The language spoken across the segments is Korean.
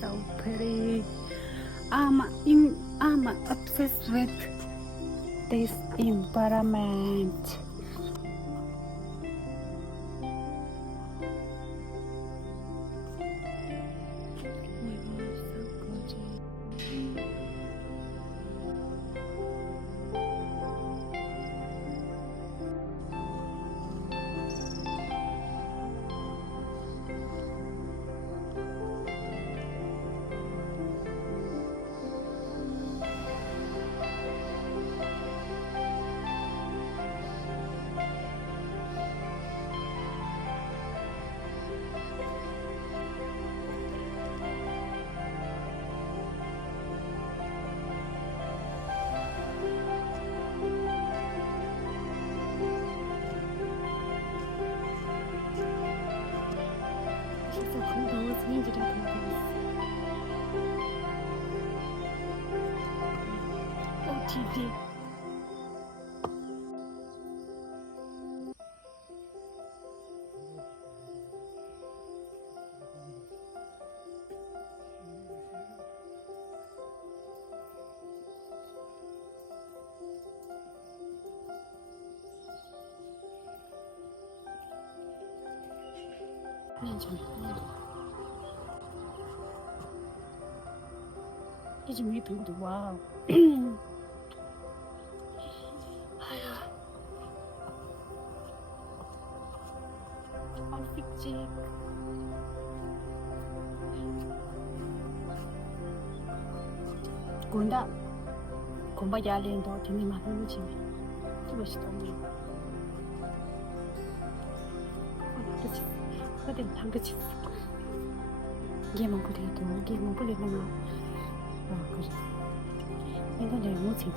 So pretty. I'm obsessed with this environment. OTD. 이제 왜 동도 와. 픽찍. Gunda, kung ba yalin do, tinimah mo siya. Terus tadi. Kau tangga sih. Dia mau boleh itu, dia mau boleh nama. Wah, kerja. Ini dah yang musik.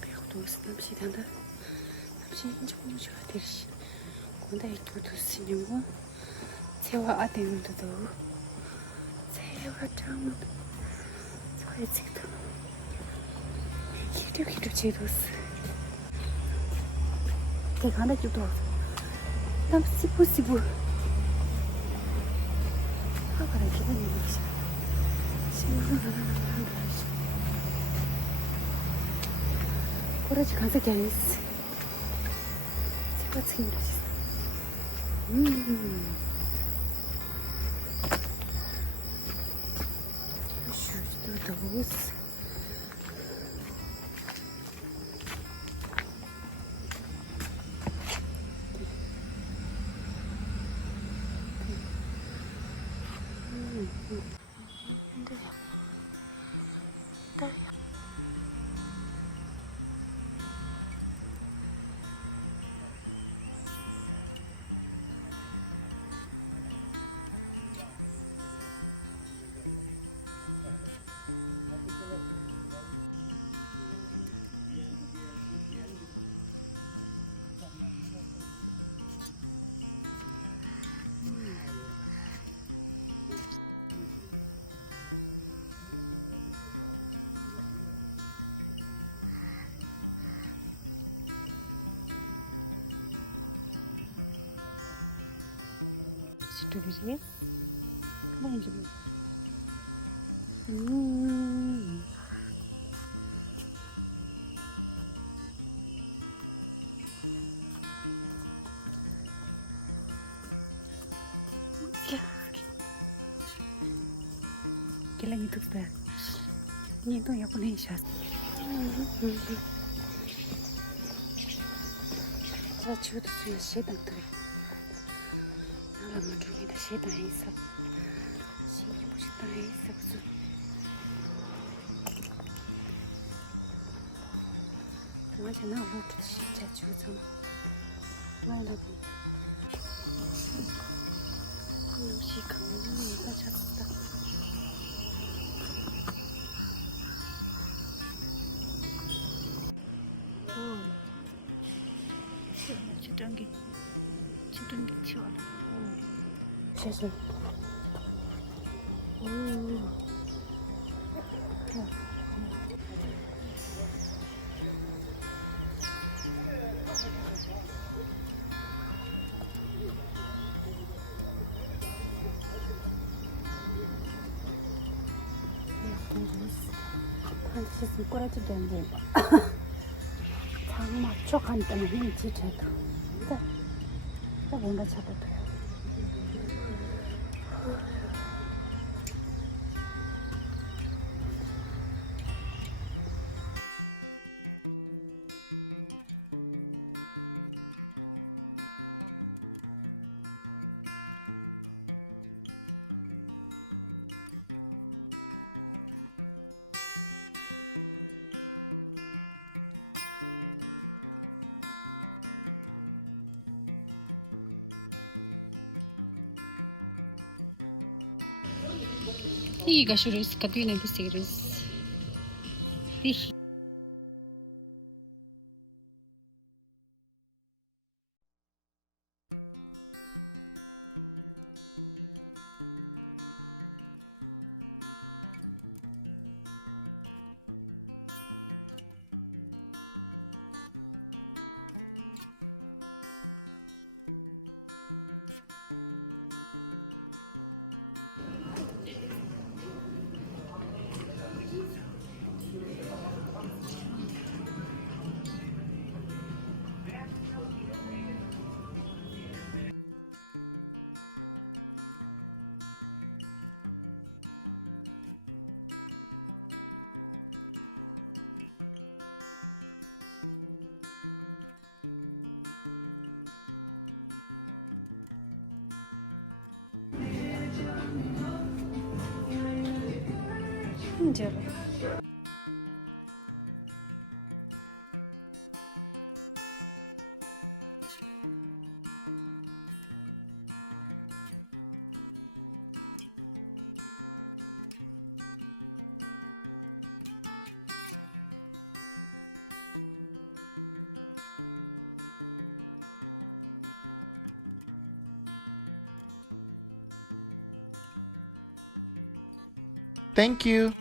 Perdoa-se, não precisa andar. Não precisa de como já deixa. Quando é tudo senhor, se eu atendo do 대화장은 서해지도 기르기를 지도스 내가 하나 주도 남 시부시부 화가를 기분이 무시 꼬라지 간색이 아니었어 제가 챙겨주셨어 Что удалось? Что где? Вон же. Kila ni tupea. Ni ndo ya kunisha. 자, 지금도 수요 시당들이. 나라만 중에다 시당 있어. 신기 보시다 있어 무슨. 맞아, 나 이렇게 진짜 주잖아. 말라고. 역시 강릉이가 작다. 주둥기 치워라. 죄송. 한시즌 꼬라지 된게 장마 쪽한테는 힘이 지쳐도 근데 뭔가 잡아둬요. Iga shurus kabine bisiris. Hinjara. Thank you.